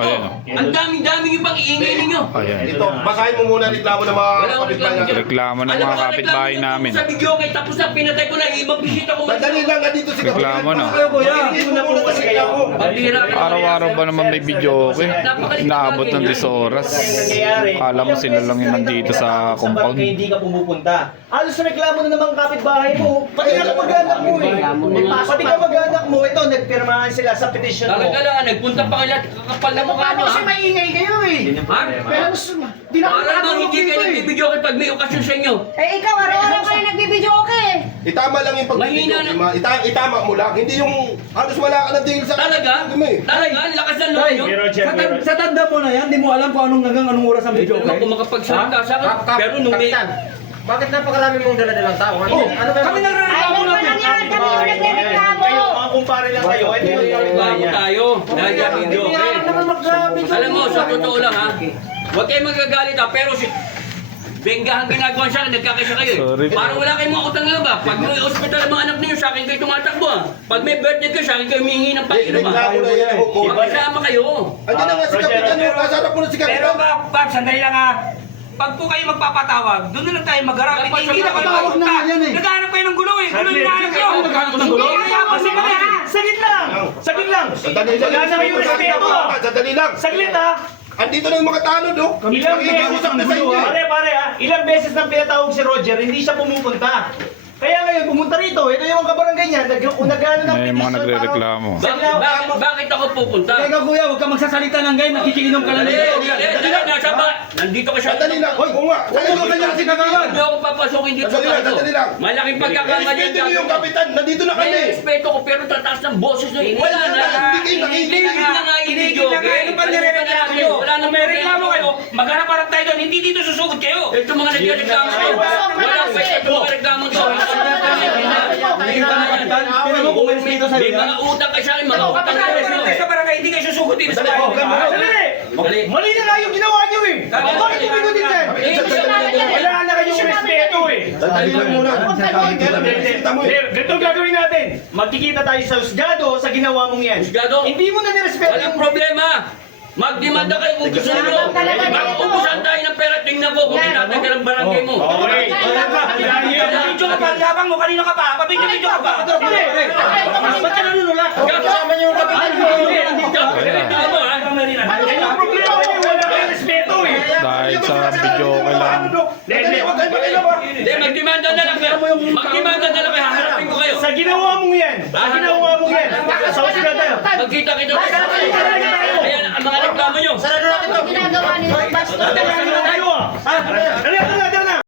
dito. Ayan, oh. Ang dami-dami yung pang iingay ninyo. Ayan. Ito, basahin mo muna reklamo ng mga Wala akong kapitbahay natin. Reklamo ng Alam mga mo, kapitbahay reklamo namin. Sa video kay tapos na pinatay ko na ibang bisita ko. Sandali lang, andito si Reklamo na. Hindi mo muna kasi reklamo. Araw-araw ba naman may video okay? Inaabot ng 10 oras. Akala mo sila lang yung nandito sa compound. Kaya hindi ka pumupunta. Halos reklamo na naman kapitbahay mo. Pati nga mag-anak mo eh. Pati ka mag-anak mo, ito, nagpirmahan sila sa petition mo. Talaga lang, nagpunta pa kayo kakapal na mukha nyo. Kasi maingay kayo eh. Ha? Pero di na Para bang hindi kayo nagbibideo kapag may okasyon sa inyo? Eh, ikaw, araw-araw kayo nagbibideo okay. Itama lang yung pagbibigyo. Mahina na. Itama mo lang. Hindi yung halos wala ka ng deal sa Talaga? Talaga? Ang lakas ng loob nyo? Sa tanda mo na yan, di mo alam kung anong oras ang video, Hindi naman okay? kung makapagsalita sa akin. Pero nung may... Bakit napakarami mong dala-dalang tao? Ano Kami Ay, nagre-reklamo wala natin. yan. Kami yung nagre-reklamo. Kayo, mga kumpare lang kayo. Ito yung Reklamo tayo. Dahil sa video, okay? Alam mo, sa totoo lang ha, huwag kayong magagalit ha, pero si... Benggahan ginagawa siya, nagkakaisa kayo eh. Sorry. Parang wala kayong mga utang na ba? Pag may hospital ang mga anak niyo, sa akin kayo tumatakbo ha. Pag may birthday kayo, sa akin kayo humingi ng pakiram ha. Reklamo na yan. Magkasama kayo. Andiyan na nga si Kapitan. Kasarap mo na si Pero Kapitan. Bob, sandali lang ha. Pag po kayo magpapatawag, doon na lang tayo mag-harap. Dapat Hindi na kayo tawag na magpunta. nga yan eh. Naghahanap kayo ng gulo eh. Gulo yung hinahanap nyo. Naghahanap ng gulo? Saglit lang! Saglit lang! Sandali lang. Wala na kayong respeto! Sandali lang. Saglit ha! Andito na yung mga tanod, oh. Ilang beses Usap na sa inyo. pare ha, ilang beses nang pinatawag si Roger, hindi siya pumupunta. Kaya ngayon, pumunta rito. Ito yung kabarangay niya, nag-ano ng May mga nagre-reklamo. Bakit ako pupunta? Teka kuya, huwag ka magsasalita ng gay, nakikiinom ka lang dito. Nasa ba? Nandito ka sa... Sandali lang. Hoy, nga. Ano ka niya si Kagawad? Hindi ako papasukin dito sa Sandali lang, kwarto. sandali lang. Malaking pagkakamali Respeto niyo yung Kapitan. Nandito na May kami. respeto ko pero tataas ng boses nyo. Wala na. Hindi kayo nakikinig. Hindi na nga i-video. Ano pa nirereklamo nyo? Wala na May reklamo kayo. Magharap-harap tayo doon. Hindi dito susugod kayo. Ito mga nagreklamo ko. Wala pa ito mga reklamo to. Tingnan mo kung may respeto sa'yo. May mga utang kayo sa akin. Mga Kapag utang tayo kayo tayo sa barangay, hindi kayo susugod dito sa bahay. Sandali! Mali na nga yung ginawa niyo eh! Bakit yung binutin yan? Wala na kayong respeto eh! Sandali lang muna. Ganito gagawin natin. Magkikita tayo sa husgado sa ginawa mong yan. Husgado? Hindi mo na nirespeto Walang problema. Magdemanda kayo kung gusto nyo. Mag-ubusan tayo ng pera. Tingnan ko kung tinatanggal ang barangay mo. Okay. Video ka pa, labang mo, kanino ka pa? Pabidyo-video ka pa. Ba't ka nanunulat? Kasama niyo yung kapitan mo. Kasama mo ha. Ang problema niyo, wala kayong respeto eh! Dahil sa video okay lang. Hindi, magdemanda na lang kayo. Magdemanda na lang kayo. Haharapin ko kayo. Sa ginawa mong yan! Sa ginawa mong yan! Sa husgado tayo! Magkita kita. Ayan ang mga reklamo nyo. Ginagawa nito, basta.